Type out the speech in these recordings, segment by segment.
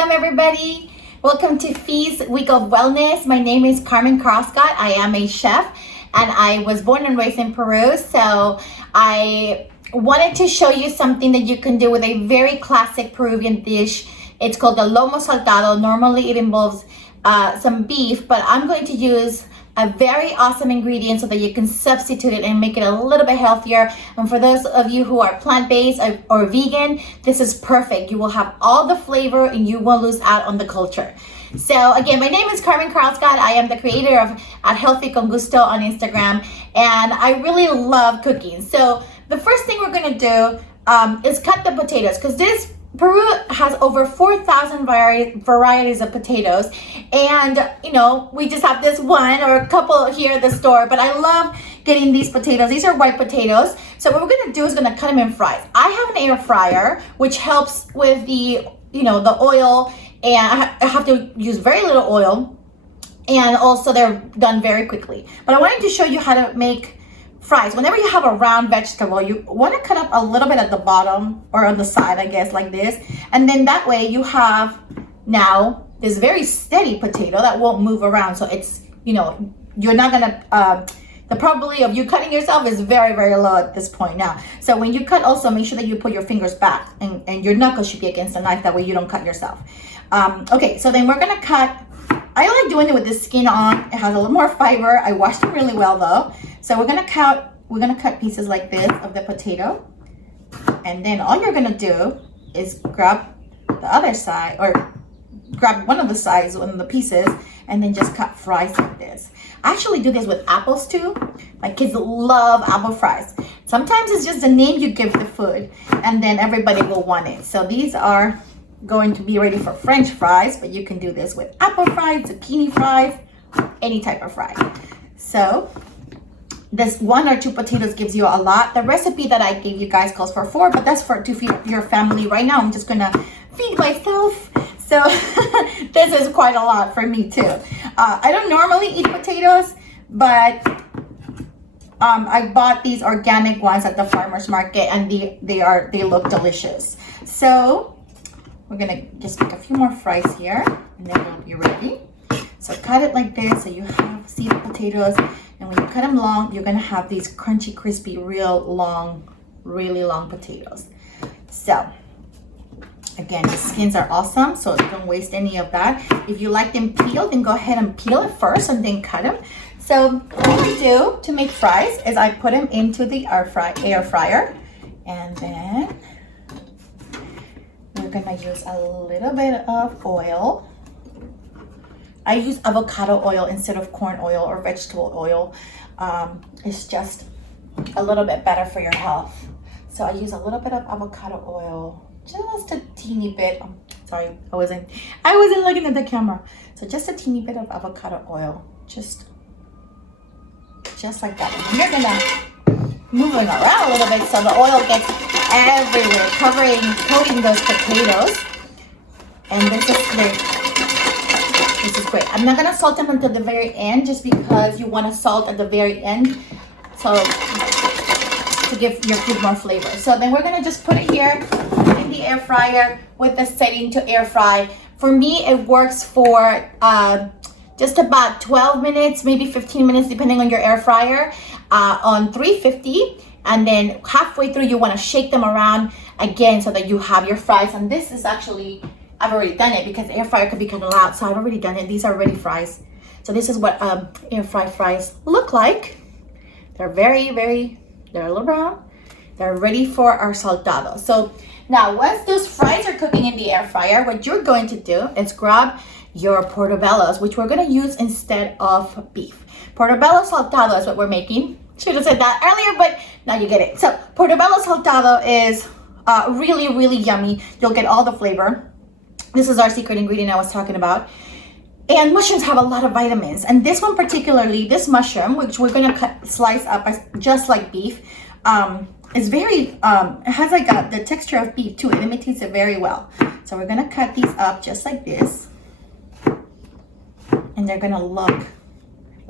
Welcome everybody. Welcome to Fee's Week of Wellness. My name is Carmen Karlsgodt. I am a chef and I was born and raised in Peru. So I wanted to show you something that you can do with a very classic Peruvian dish. It's called the lomo saltado. Normally it involves some beef, but I'm going to use a very awesome ingredient so that you can substitute it and make it a little bit healthier. And for those of you who are plant-based or vegan, this is perfect. You will have all the flavor and you won't lose out on the culture. So again, my name is Carmen Karlsgodt. I am the creator of At Healthy Con Gusto on Instagram, and I really love cooking. So the first thing we're gonna do is cut the potatoes, because Peru has over 4,000 varieties of potatoes, and you know, we just have this one or a couple here at the store, but I love getting these potatoes. These are white potatoes. So what we're gonna do is gonna cut them in fries. I have an air fryer, which helps with the oil, and I have to use very little oil, and also they're done very quickly. But I wanted to show you how to make fries. Whenever you have a round vegetable, you want to cut up a little bit at the bottom or on the side, I guess, like this. And then that way you have now this very steady potato that won't move around. So it's, you're not gonna, the probability of you cutting yourself is very, very low at this point now. So when you cut, also make sure that you put your fingers back and your knuckles should be against the knife. That way you don't cut yourself. Okay, so then we're gonna cut. I like doing it with the skin on. It has a little more fiber. I washed it really well though. So we're gonna cut pieces like this of the potato. And then all you're gonna do is grab the other side, or grab one of the sides, one of the pieces, and then just cut fries like this. I actually do this with apples too. My kids love apple fries. Sometimes it's just the name you give the food, and then everybody will want it. So these are going to be ready for French fries, but you can do this with apple fries, zucchini fries, any type of fry. So this 1 or 2 potatoes gives you a lot. The recipe that I gave you guys calls for 4, but that's to feed your family. Right now I'm just gonna feed myself, so this is quite a lot for me too. I don't normally eat potatoes, but I bought these organic ones at the farmer's market, and they look delicious. So we're gonna just make a few more fries here, and then we'll be ready. So cut it like this, so you see the potatoes, and when you cut them long, you're gonna have these crunchy, crispy, really long potatoes. So again, the skins are awesome, so don't waste any of that. If you like them peeled, then go ahead and peel it first and then cut them. So what I do to make fries is I put them into the air fryer, and then we're gonna use a little bit of oil. I use avocado oil instead of corn oil or vegetable oil. It's just a little bit better for your health. So I use a little bit of avocado oil, just a teeny bit. Sorry, I wasn't looking at the camera. So just a teeny bit of avocado oil, just like that. And you're gonna move it around a little bit so the oil gets everywhere, coating those potatoes. And this is great. I'm not gonna salt them until the very end, just because you want to salt at the very end, so to give your food more flavor. So then we're gonna just put it here in the air fryer with the setting to air fry. For me, it works for just about 12 minutes, maybe 15 minutes, depending on your air fryer, on 350. And then halfway through, you want to shake them around again so that you have your fries. And this is actually, I've already done it because the air fryer could be kind of loud, so I've already done it. These are ready fries. So this is what air fry fries look like. They're they're a little brown. They're ready for our saltado. So now, once those fries are cooking in the air fryer, what you're going to do is grab your portobellos, which we're going to use instead of beef. Portobello saltado is what we're making. Should have said that earlier, but now you get it. So portobello saltado is really yummy. You'll get all the flavor. This is our secret ingredient I was talking about. And mushrooms have a lot of vitamins. And this one particularly, this mushroom, which we're gonna slice up just like beef, is very, it has like the texture of beef too. It imitates it very well. So we're gonna cut these up just like this. And they're gonna look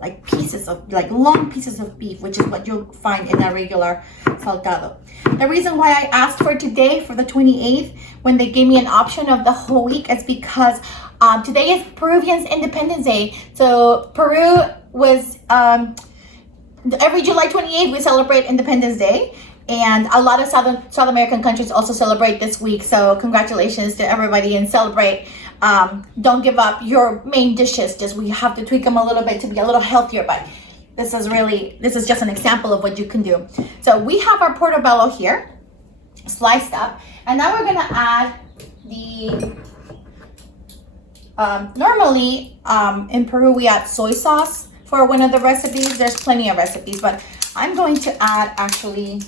like pieces of, like long pieces of beef, which is what you'll find in a regular saltado. The reason why I asked for today, for the 28th, when they gave me an option of the whole week, is because today is Peruvian's Independence Day. So Peru was, every July 28th, we celebrate Independence Day. And a lot of South American countries also celebrate this week. So congratulations to everybody and celebrate. Don't give up your main dishes. Just we have to tweak them a little bit to be a little healthier. But this is just an example of what you can do. So we have our portobello here, sliced up. And now we're gonna add the, normally in Peru we add soy sauce for one of the recipes. There's plenty of recipes, but I'm going to add actually,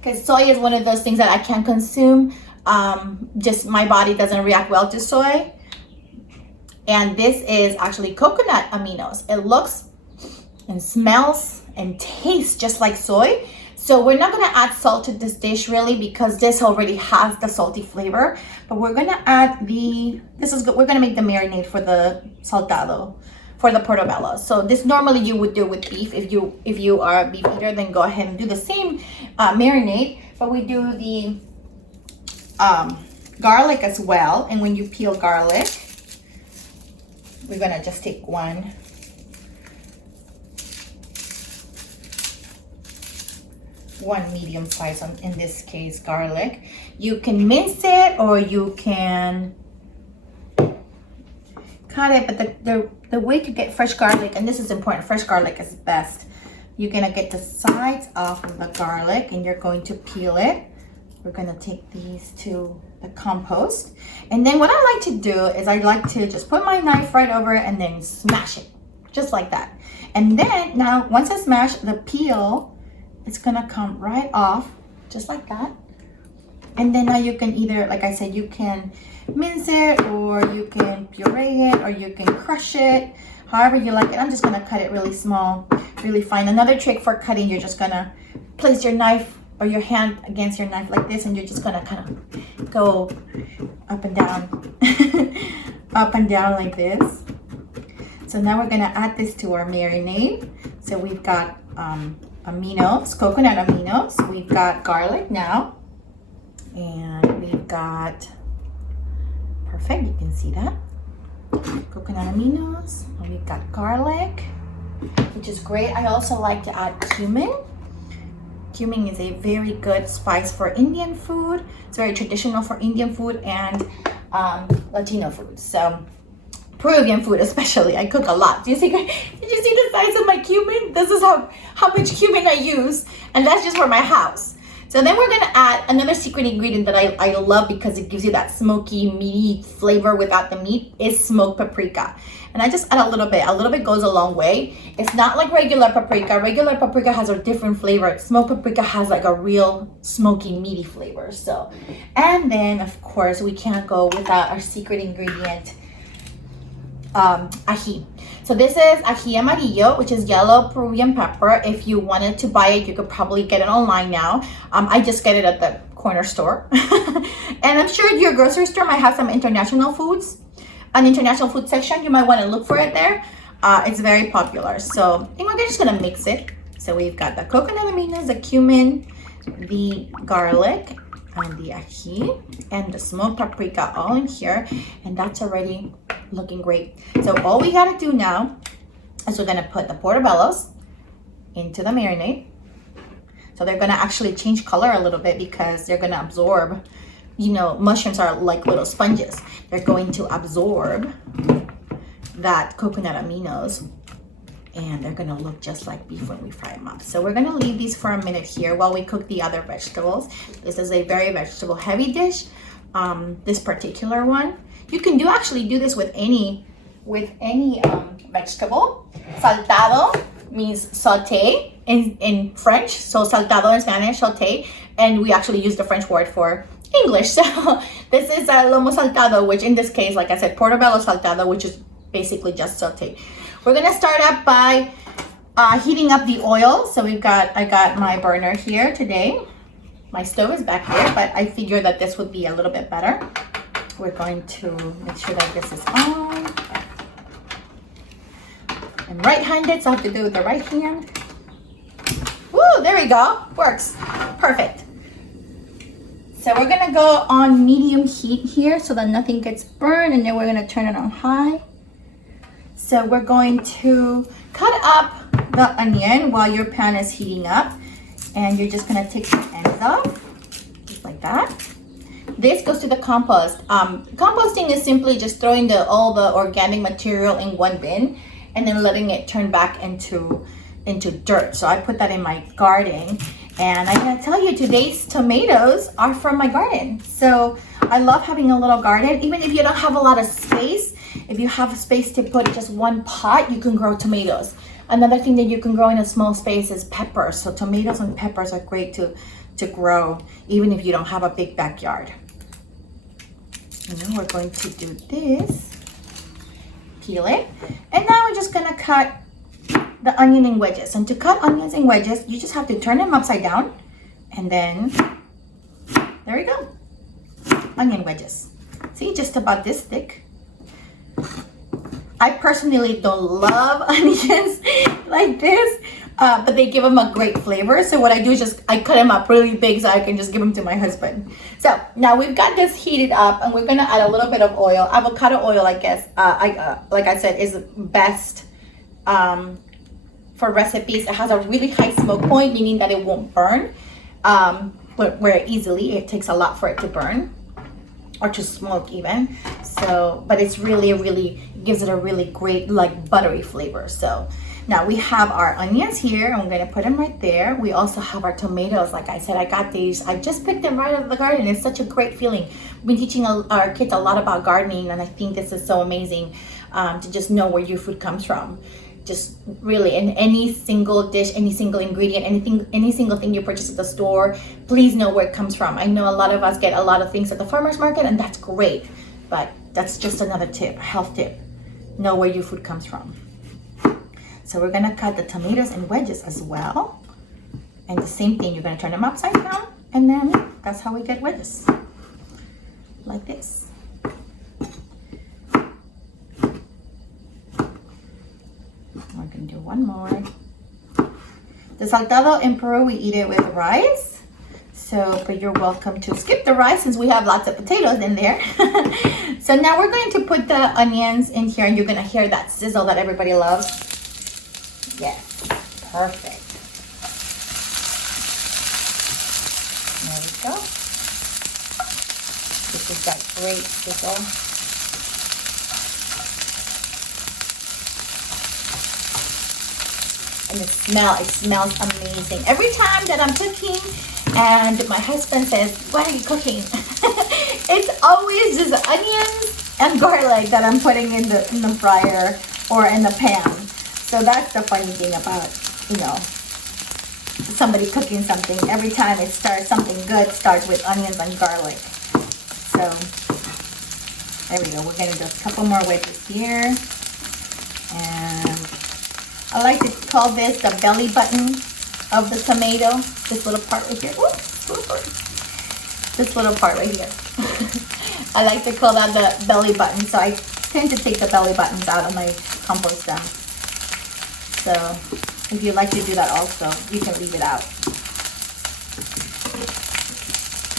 because soy is one of those things that I can't consume. Just my body doesn't react well to soy. And this is actually coconut aminos. It looks and smells and tastes just like soy. So we're not gonna add salt to this dish really, because this already has the salty flavor. But we're gonna add we're gonna make the marinade for the saltado, for the portobello. So this normally you would do with beef. If you are a beef eater, then go ahead and do the same marinade. But we do the garlic as well. And when you peel garlic, we're gonna just take one medium size, in this case garlic. You can mince it or you can cut it, but the way to get fresh garlic, and this is important, fresh garlic is best. You're gonna get the sides off of the garlic and you're going to peel it. We're gonna take these to the compost. And then what I like to do is I like to just put my knife right over it and then smash it, just like that. And then now, once I smash the peel, it's gonna come right off, just like that. And then now you can either, like I said, you can mince it or you can puree it or you can crush it, however you like it. I'm just gonna cut it really small, really fine. Another trick for cutting, you're just gonna place your knife or your hand against your knife like this, and you're just gonna kind of go up and down, up and down like this. So now we're gonna add this to our marinade. So we've got aminos, coconut aminos. We've got garlic now, and we've got, perfect, you can see that, coconut aminos. And we've got garlic, which is great. I also like to add cumin. Cumin is a very good spice for Indian food. It's very traditional for Indian food and Latino food. So Peruvian food especially, I cook a lot. Did you see the size of my cumin? This is how much cumin I use, and that's just for my house. So then we're gonna add another secret ingredient that I love because it gives you that smoky, meaty flavor without the meat, is smoked paprika. And I just add a little bit goes a long way. It's not like regular paprika. Regular paprika has a different flavor. Smoked paprika has like a real smoky, meaty flavor. So, and then of course we can't go without our secret ingredient, ají. So this is ají amarillo, which is yellow Peruvian pepper. If you wanted to buy it, you could probably get it online now. I just get it at the corner store. And I'm sure your grocery store might have some international foods, an international food section. You might want to look for it there. It's very popular. So I think we're just gonna mix it. So we've got the coconut aminos, the cumin, the garlic, and the ají, and the smoked paprika all in here, and that's already looking great. So all we gotta do now is we're gonna put the portobellos into the marinade. So they're gonna actually change color a little bit because they're gonna absorb, you know, mushrooms are like little sponges. They're going to absorb that coconut aminos, and they're gonna look just like beef when we fry them up. So we're gonna leave these for a minute here while we cook the other vegetables. This is a very vegetable heavy dish, this particular one. You can actually do this with any vegetable. Saltado means saute in French, so saltado in Spanish, saute, and we actually use the French word for English. So this is a lomo saltado, which in this case, like I said, portobello saltado, which is basically just saute. We're gonna start up by heating up the oil. So I got my burner here today. My stove is back here, but I figured that this would be a little bit better. We're going to make sure that this is on. I'm right-handed, so I have to do it with the right hand. Woo, there we go. Works. Perfect. So we're gonna go on medium heat here so that nothing gets burned, and then we're gonna turn it on high. So we're going to cut up the onion while your pan is heating up, and you're just gonna take the ends off, just like that. This goes to the compost. Composting is simply just throwing all the organic material in one bin and then letting it turn back into dirt. So I put that in my garden, and I gotta tell you, today's tomatoes are from my garden. So I love having a little garden. Even if you don't have a lot of space, if you have space to put just one pot, you can grow tomatoes. Another thing that you can grow in a small space is peppers. So tomatoes and peppers are great to grow, even if you don't have a big backyard. And then we're going to do this, peel it, and now we're just gonna cut the onion in wedges. And to cut onions in wedges, you just have to turn them upside down, and then there we go, onion wedges. See, just about this thick. I personally don't love onions like this, but they give them a great flavor. So what I do is I cut them up really big so I can just give them to my husband. So now we've got this heated up, and we're gonna add a little bit of oil. Avocado oil, I guess, like I said, is best for recipes. It has a really high smoke point, meaning that it won't burn where easily. It takes a lot for it to burn or to smoke even. So, but it's really gives it a really great, like, buttery flavor. So now we have our onions here, and we're gonna put them right there. We also have our tomatoes. Like I said, I got these. I just picked them right out of the garden. It's such a great feeling. We've been teaching our kids a lot about gardening, and I think this is so amazing to just know where your food comes from. Just really, in any single dish, any single ingredient, any single thing you purchase at the store, please know where it comes from. I know a lot of us get a lot of things at the farmer's market, and that's great, but that's just another tip, a health tip. Know where your food comes from. So we're gonna cut the tomatoes in wedges as well. And the same thing, you're gonna turn them upside down, and then that's how we get wedges, like this. We're gonna do one more. The saltado in Peru, we eat it with rice. So, but you're welcome to skip the rice since we have lots of potatoes in there. So now we're going to put the onions in here, and you're gonna hear that sizzle that everybody loves. Yes, perfect. There we go. This is that great sizzle. And it smells amazing. Every time that I'm cooking and my husband says, "What are you cooking?" It's always just onions and garlic that I'm putting in the fryer or in the pan. So that's the funny thing about, somebody cooking something. Every time something good starts with onions and garlic. So there we go. We're gonna do a couple more wedges here. And I like to call this the belly button of the tomato. This little part right here. This little part right here. I like to call that the belly button. So I tend to take the belly buttons out of my compost dump. So if you like to do that also, you can leave it out.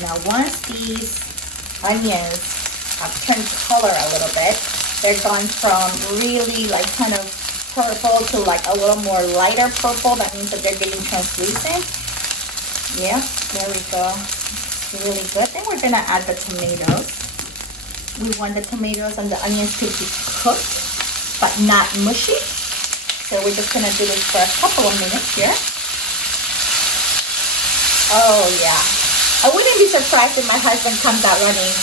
Now once these onions have turned color a little bit, they're gone from really like kind of purple to like a little more lighter purple. That means that they're getting translucent. Yeah, there we go. It's really good. Then we're gonna add the tomatoes. We want the tomatoes and the onions to be cooked, but not mushy. So we're just gonna do this for a couple of minutes here. Oh yeah. I wouldn't be surprised if my husband comes out running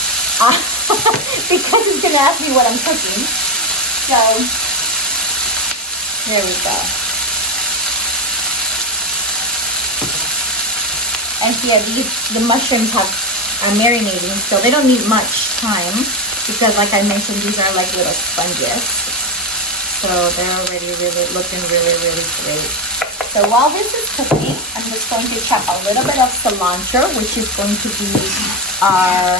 because he's gonna ask me what I'm cooking. So there we go. And here the mushrooms are marinating, so they don't need much time because, like I mentioned, these are like little sponges. So they're already looking really great. So while this is cooking, I'm just going to chop a little bit of cilantro, which is going to be our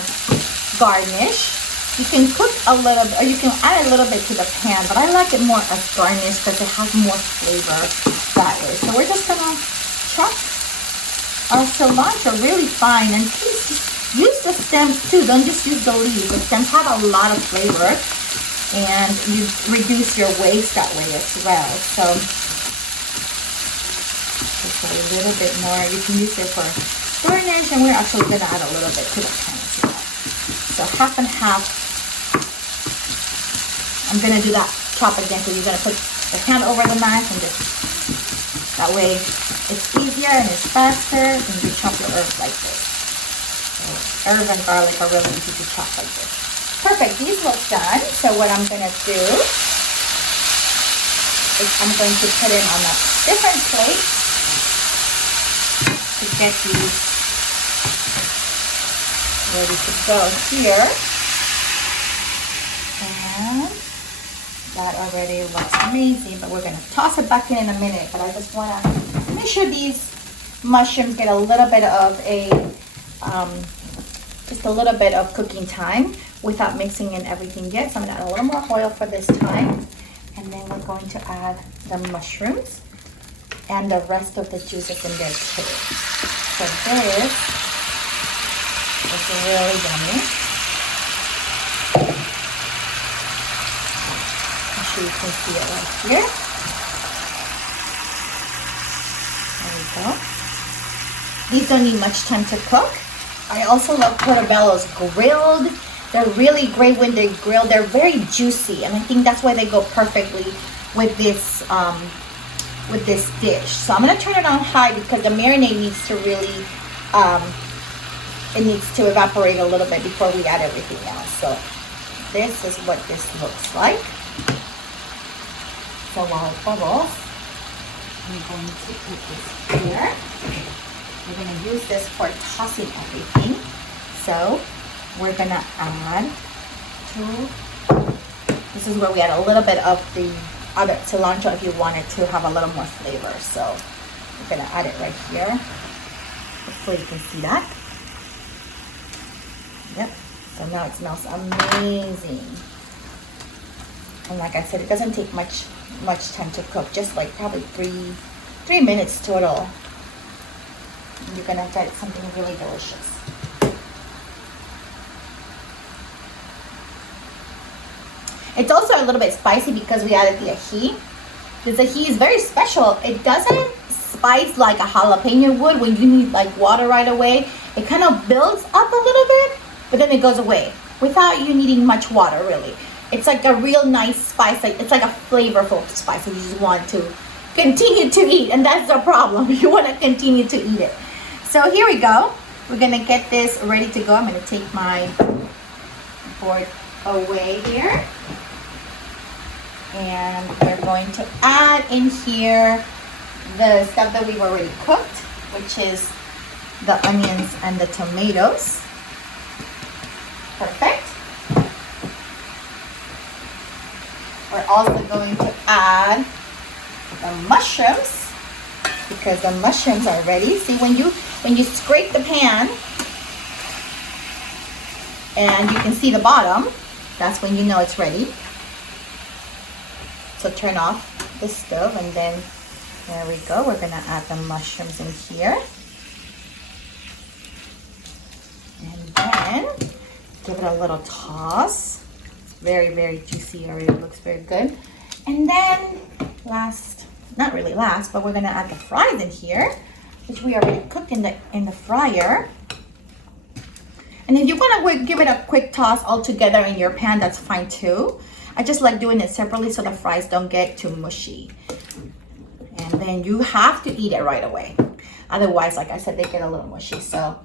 garnish. You can cook a little, or you can add a little bit to the pan, but I like it more as garnish because it has more flavor that way. So we're just gonna chop our cilantro really fine, and please just use the stems too. Don't just use the leaves. The stems have a lot of flavor, and you reduce your waste that way as well. So just a little bit more. You can use it for garnish, and we're actually gonna add a little bit to the pan as well. So half and half. I'm gonna do that chop again, so you're gonna put the hand over the knife, and just that way it's easier and it's faster, and you chop your herbs like this. So herb and garlic are really easy to chop like this. Perfect, these look done. So what I'm gonna do is I'm going to put it on a different plate to get these ready to go here. And that already looks amazing, but we're gonna toss it back in a minute. But I just wanna make sure these mushrooms get a little bit of just a little bit of cooking time without mixing in everything yet. So I'm gonna add a little more oil for this time, and then we're going to add the mushrooms and the rest of the juices in there too. So this is really yummy. You can see it right here. There we go. These don't need much time to cook. I also love portobellos grilled. They're really great when they're grilled. They're very juicy, and I think that's why they go perfectly with this dish. So I'm gonna turn it on high because the marinade needs to really it needs to evaporate a little bit before we add everything else. So this is what this looks like. So while it bubbles, I'm going to put this here. We're going to use this for tossing everything. So we're going to add this is where we add a little bit of the other cilantro if you wanted to have a little more flavor. So we're going to add it right here. Hopefully you can see that. Yep. So now it smells amazing. And like I said, it doesn't take much time to cook, just like probably three minutes total. And you're gonna get something really delicious. It's also a little bit spicy because we added the ají. Because ají is very special. It doesn't spice like a jalapeno would when you need like water right away. It kind of builds up a little bit, but then it goes away without you needing much water really. It's like a real nice spice. It's like a flavorful spice that you just want to continue to eat. And that's the problem. You want to continue to eat it. So here we go. We're going to get this ready to go. I'm going to take my board away here. And we're going to add in here the stuff that we've already cooked, which is the onions and the tomatoes. Perfect. We're also going to add the mushrooms because the mushrooms are ready. See, when you scrape the pan and you can see the bottom, that's when you know it's ready. So turn off the stove, and then there we go. We're gonna add the mushrooms in here. And then give it a little toss. Very, very juicy already. It looks very good. And then last, not really last, but we're gonna add the fries in here, which we already cooked in the fryer. And if you wanna give it a quick toss all together in your pan, that's fine too. I just like doing it separately so the fries don't get too mushy. And then you have to eat it right away. Otherwise, like I said, they get a little mushy. So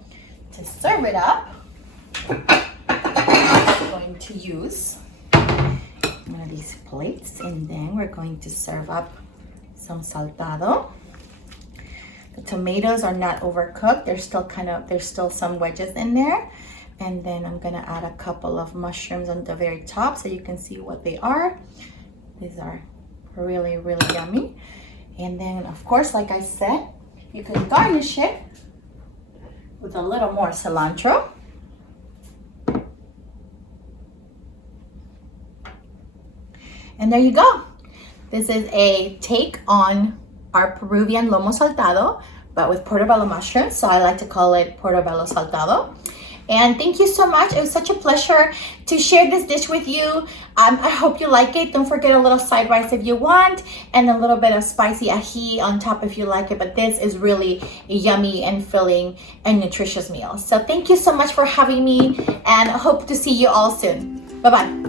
to serve it up, I'm going to use one of these plates, and then we're going to serve up some saltado. The tomatoes are not overcooked. There's still some wedges in there. And then I'm gonna add a couple of mushrooms on the very top so you can see what they are. These are really, really yummy. And then of course, like I said, you can garnish it with a little more cilantro. And there you go. This is a take on our Peruvian lomo saltado, but with portobello mushrooms. So I like to call it portobello saltado. And thank you so much. It was such a pleasure to share this dish with you. I hope you like it. Don't forget a little side rice if you want, and a little bit of spicy ají on top if you like it. But this is really a yummy and filling and nutritious meal. So thank you so much for having me, and I hope to see you all soon. Bye-bye.